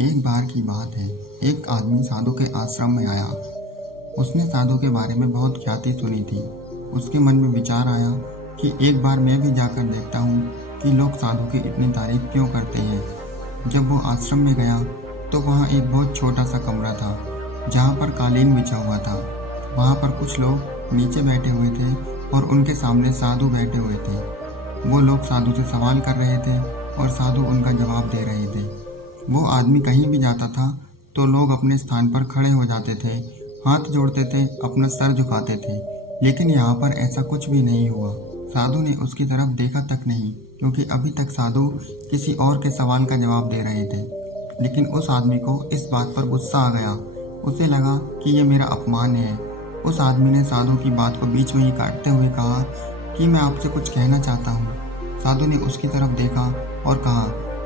एक बार की बात है, एक आदमी साधु के आश्रम में आया। उसने साधु के बारे में बहुत ख्याति सुनी थी। उसके मन में विचार आया कि एक बार मैं भी जाकर देखता हूँ कि लोग साधु की इतनी तारीफ क्यों करते हैं। जब वो आश्रम में गया तो वहाँ एक बहुत छोटा सा कमरा था जहाँ पर कालीन बिछा हुआ था। वहाँ पर कुछ लोग नीचे बैठे हुए थे और उनके सामने साधु बैठे हुए थे। वो लोग साधु से सवाल कर रहे थे और साधु उनका जवाब दे रहे थे। वो आदमी कहीं भी जाता था तो लोग अपने स्थान पर खड़े हो जाते थे, हाथ जोड़ते थे, अपना सर झुकाते थे। लेकिन यहाँ पर ऐसा कुछ भी नहीं हुआ। साधु ने उसकी तरफ देखा तक नहीं, क्योंकि अभी तक साधु किसी और के सवाल का जवाब दे रहे थे। लेकिन उस आदमी को इस बात पर गुस्सा आ गया। उसे लगा कि ये मेरा अपमान है। उस आदमी ने साधु की बात को बीच में ही काटते हुए कहा कि मैं आपसे कुछ कहना चाहता हूँ। साधु ने उसकी तरफ देखा और कहा,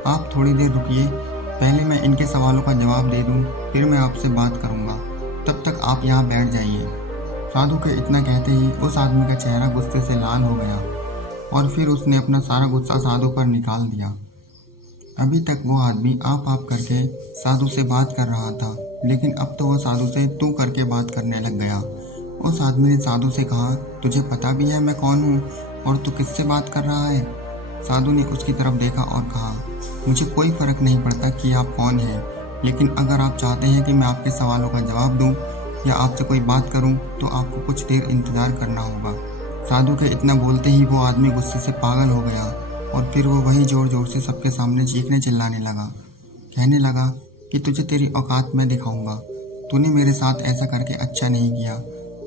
आप थोड़ी देर रुकिए, पहले मैं इनके सवालों का जवाब दे दूं, फिर मैं आपसे बात करूंगा। तब तक आप यहाँ बैठ जाइए। साधु के इतना कहते ही उस आदमी का चेहरा गुस्से से लाल हो गया और फिर उसने अपना सारा गुस्सा साधु पर निकाल दिया। अभी तक वो आदमी आप करके साधु से बात कर रहा था, लेकिन अब तो वो साधु से तू करके बात करने लग गया। उस आदमी ने साधु से कहा, तुझे पता भी है मैं कौन हूँ और तू किससे बात कर रहा है? साधु ने उसकी तरफ देखा और कहा, मुझे कोई फर्क नहीं पड़ता कि आप कौन हैं, लेकिन अगर आप चाहते हैं कि मैं आपके सवालों का जवाब दूं या आपसे कोई बात करूं तो आपको कुछ देर इंतजार करना होगा। साधु के इतना बोलते ही वो आदमी गुस्से से पागल हो गया और फिर वो वही जोर जोर से सबके सामने चीखने चिल्लाने लगा। कहने लगा कि तुझे तेरी औकात मैं दिखाऊंगा। तूने मेरे साथ ऐसा करके अच्छा नहीं किया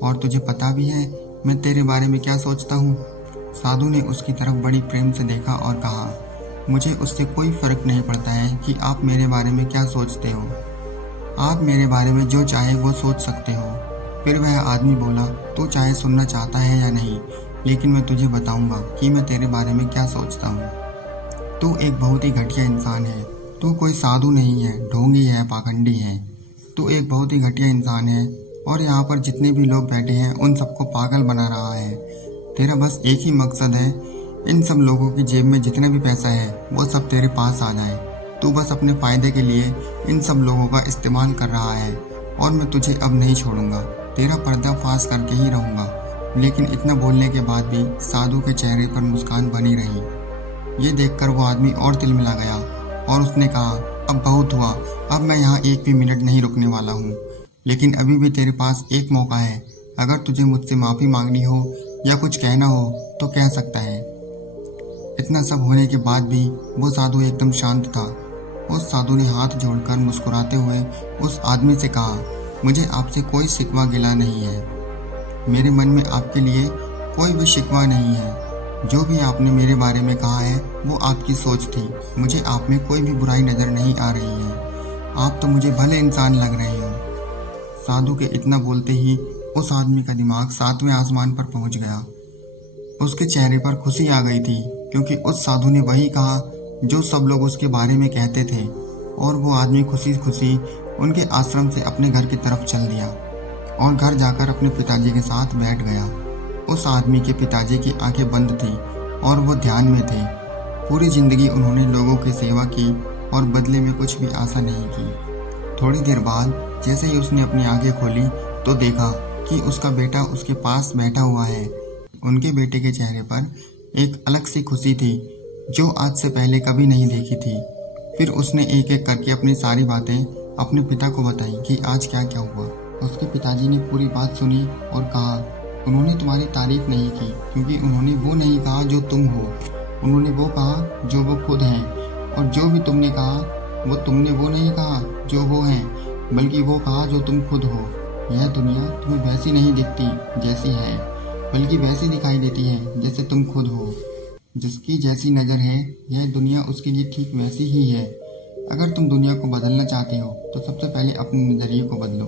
और तुझे पता भी है मैं तेरे बारे में क्या सोचता हूँ। साधु ने उसकी तरफ बड़ी प्रेम से देखा और कहा, मुझे उससे कोई फर्क नहीं पड़ता है कि आप मेरे बारे में क्या सोचते हो। आप मेरे बारे में जो चाहे वो सोच सकते हो। फिर वह आदमी बोला, तू चाहे सुनना चाहता है या नहीं, लेकिन मैं तुझे बताऊंगा कि मैं तेरे बारे में क्या सोचता हूँ। तू एक बहुत ही घटिया इंसान है। तू कोई साधु नहीं है, ढोंगी है, पाखंडी है। तू एक बहुत ही घटिया इंसान है और यहाँ पर जितने भी लोग बैठे हैं उन सबको पागल बना रहा है। तेरा बस एक ही मकसद है, इन सब लोगों की जेब में जितना भी पैसा है वो सब तेरे पास आ जाए। तू बस अपने फायदे के लिए इन सब लोगों का इस्तेमाल कर रहा है और मैं तुझे अब नहीं छोड़ूंगा। तेरा पर्दाफाश करके ही रहूंगा। लेकिन इतना बोलने के बाद भी साधु के चेहरे पर मुस्कान बनी रही। ये देखकर वो आदमी और तिलमिला गया और उसने कहा, अब बहुत हुआ, अब मैं यहाँ एक भी मिनट नहीं रुकने वाला हूँ। लेकिन अभी भी तेरे पास एक मौका है। अगर तुझे मुझसे माफ़ी मांगनी हो या कुछ कहना हो तो कह सकता है। इतना सब होने के बाद भी वो साधु एकदम शांत था। उस साधु ने हाथ जोड़कर मुस्कुराते हुए उस आदमी से कहा, मुझे आपसे कोई शिकवा गिला नहीं है। मेरे मन में आपके लिए कोई भी शिकवा नहीं है। जो भी आपने मेरे बारे में कहा है वो आपकी सोच थी। मुझे आप में कोई भी बुराई नज़र नहीं आ रही है। आप तो मुझे भले इंसान लग रहे हो। साधु के इतना बोलते ही उस आदमी का दिमाग 7वें आसमान पर पहुंच गया। उसके चेहरे पर खुशी आ गई थी, क्योंकि उस साधु ने वही कहा जो सब लोग उसके बारे में कहते थे। और वो आदमी खुशी खुशी उनके आश्रम से अपने घर की तरफ चल दिया और घर जाकर अपने पिताजी के साथ बैठ गया। उस आदमी के पिताजी की आंखें बंद थी और वो ध्यान में थे। पूरी जिंदगी उन्होंने लोगों की सेवा की और बदले में कुछ भी आशा नहीं की। थोड़ी देर बाद जैसे ही उसने अपनी आंखें खोली तो देखा कि उसका बेटा उसके पास बैठा हुआ है। उनके बेटे के चेहरे पर एक अलग सी खुशी थी जो आज से पहले कभी नहीं देखी थी। फिर उसने एक एक करके अपनी सारी बातें अपने पिता को बताई कि आज क्या क्या हुआ। उसके पिताजी ने पूरी बात सुनी और कहा, उन्होंने तुम्हारी तारीफ नहीं की, क्योंकि उन्होंने वो नहीं कहा जो तुम हो। उन्होंने वो कहा जो वो खुद हैं, और जो भी तुमने कहा वो तुमने वो नहीं कहा जो वो हैं, बल्कि वो कहा जो तुम खुद हो। यह दुनिया तुम्हें वैसी नहीं दिखती जैसी है, बल्कि वैसी दिखाई देती है जैसे तुम खुद हो। जिसकी जैसी नज़र है यह दुनिया उसके लिए ठीक वैसी ही है। अगर तुम दुनिया को बदलना चाहते हो तो सबसे पहले अपने नज़रिए को बदलो।